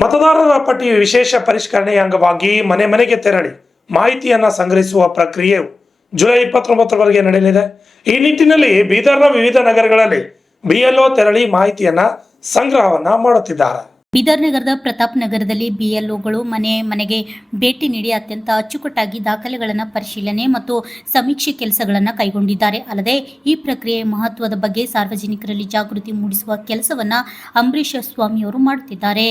ಮತದಾರರ ಪಟ್ಟಿ ವಿಶೇಷ ಪರಿಷ್ಕರಣೆಯ ಅಂಗವಾಗಿ ಮನೆ ಮನೆಗೆ ತೆರಳಿ ಮಾಹಿತಿಯನ್ನು ಸಂಗ್ರಹಿಸುವ ಪ್ರಕ್ರಿಯೆಯು ಜುಲೈ 29ರವರೆಗೆ ನಡೆಯಲಿದೆ. ಈ ನಿಟ್ಟಿನಲ್ಲಿ ಬೀದರ್ನ ವಿವಿಧ ನಗರಗಳಲ್ಲಿ ಬಿಎಲ್ಒ ತೆರಳಿ ಮಾಹಿತಿಯನ್ನ ಸಂಗ್ರಹವನ್ನ ಮಾಡುತ್ತಿದ್ದಾರೆ. ಬೀದರ್ ನಗರದ ಪ್ರತಾಪ್ ನಗರದಲ್ಲಿ ಬಿಎಲ್ಒಗಳು ಮನೆ ಮನೆಗೆ ಭೇಟಿ ನೀಡಿ ಅತ್ಯಂತ ಅಚ್ಚುಕಟ್ಟಾಗಿ ದಾಖಲೆಗಳನ್ನು ಪರಿಶೀಲನೆ ಮತ್ತು ಸಮೀಕ್ಷೆ ಕೆಲಸಗಳನ್ನು ಕೈಗೊಂಡಿದ್ದಾರೆ. ಅಲ್ಲದೆ ಈ ಪ್ರಕ್ರಿಯೆಯ ಮಹತ್ವದ ಬಗ್ಗೆ ಸಾರ್ವಜನಿಕರಲ್ಲಿ ಜಾಗೃತಿ ಮೂಡಿಸುವ ಕೆಲಸವನ್ನು ಅಂಬರೀಶ್ ಸ್ವಾಮಿಯವರು ಮಾಡುತ್ತಿದ್ದಾರೆ.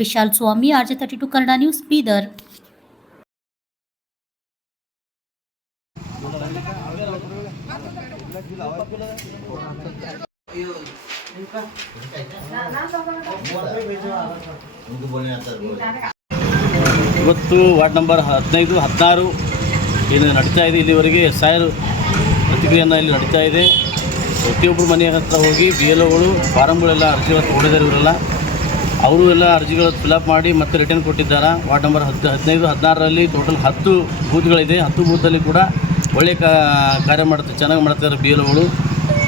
ವಿಶಾಲ್ ಸ್ವಾಮಿ, RJ32 ಕನ್ನಡ ನ್ಯೂಸ್, ಬೀದರ್. ಇವತ್ತು ವಾರ್ಡ್ ನಂಬರ್ 15, 16 ಏನು ನಡೀತಾ ಇದೆ. ಇಲ್ಲಿವರೆಗೆ SIR ಪ್ರತಿಕ್ರಿಯೆಯನ್ನು ಇಲ್ಲಿ ನಡೀತಾ ಇದೆ. ಪ್ರತಿಯೊಬ್ಬರು ಮನೆ ಹತ್ರ ಹೋಗಿ BLOಗಳು ಫಾರಮ್ಗಳೆಲ್ಲ ಅರ್ಜಿಗಳು ತೊಗೊಂಡಿದ್ದಾರೆ. ಇವರೆಲ್ಲ ಅವರು ಎಲ್ಲ ಅರ್ಜಿಗಳು ಫಿಲಪ್ ಮಾಡಿ ಮತ್ತೆ ರಿಟರ್ನ್ ಕೊಟ್ಟಿದ್ದಾರೆ. ವಾರ್ಡ್ ನಂಬರ್ 15, 16ರಲ್ಲಿ ಟೋಟಲ್ 10 ಬೂತ್ಗಳಿದೆ. 10 ಬೂತಲ್ಲಿ ಕೂಡ ಒಳ್ಳೆಯ ಕಾರ್ಯ ಚೆನ್ನಾಗಿ ಮಾಡ್ತಿದ್ದಾರೆ BLOಗಳು.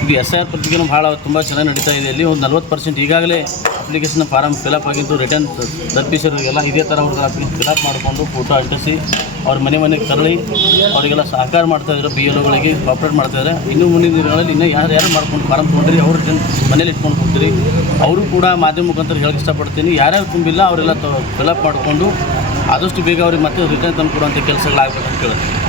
ಇದು SIR ಪ್ರತಿಕ್ರಿಯೆ ತುಂಬ ಚೆನ್ನಾಗಿ ನಡೀತಾ ಇದೆ. ಇಲ್ಲಿ ಒಂದು 40% ಈಗಾಗಲೇ ಅಪ್ಲಿಕೇಶನ್ ಫಾರಮ್ ಫಿಲಪ್ ಆಗಿದ್ದು ರಿಟರ್ನ್ ತಲುಪಿಸಿರೋರಿಗೆಲ್ಲ ಇದೇ ಥರ ಅವ್ರಿಗೆ ಫಿಲಪ್ ಮಾಡಿಕೊಂಡು ಫೋಟೋ ಅಂಟಿಸಿ ಅವ್ರ ಮನೆಗೆ ತರಳಿ ಅವರಿಗೆಲ್ಲ ಸಹಕಾರ ಮಾಡ್ತಾಯಿದ್ರು. BLOಗಳಿಗೆ ಕಾಪ್ರೇಟ್ ಮಾಡ್ತಾಯಿದ್ದಾರೆ. ಇನ್ನೂ ಮುಂದಿನ ದಿನಗಳಲ್ಲಿ ಇನ್ನೂ ಯಾರು ಮಾಡ್ಕೊಂಡು ಫಾರಮ್ ತೊಗೊಂಡ್ರಿ ಅವ್ರು ಮನೇಲಿ ಇಟ್ಕೊಂಡು ಹೋಗ್ತೀರಿ. ಅವರು ಕೂಡ ಮಾಧ್ಯಮ ಮುಖಾಂತರ ಹೇಳಕ್ಕೆ ಇಷ್ಟಪಡ್ತೀನಿ, ಯಾರ್ಯಾರು ತುಂಬಿಲ್ಲ ಅವರೆಲ್ಲ ಫಿಲಪ್ ಮಾಡಿಕೊಂಡು ಆದಷ್ಟು ಬೇಗ ಅವ್ರಿಗೆ ಮತ್ತೆ ರಿಟರ್ನ್ ತಂದು ಕೊಡುವಂಥ ಕೆಲಸಗಳಾಗಬೇಕಂತ ಕೇಳ್ತೀನಿ.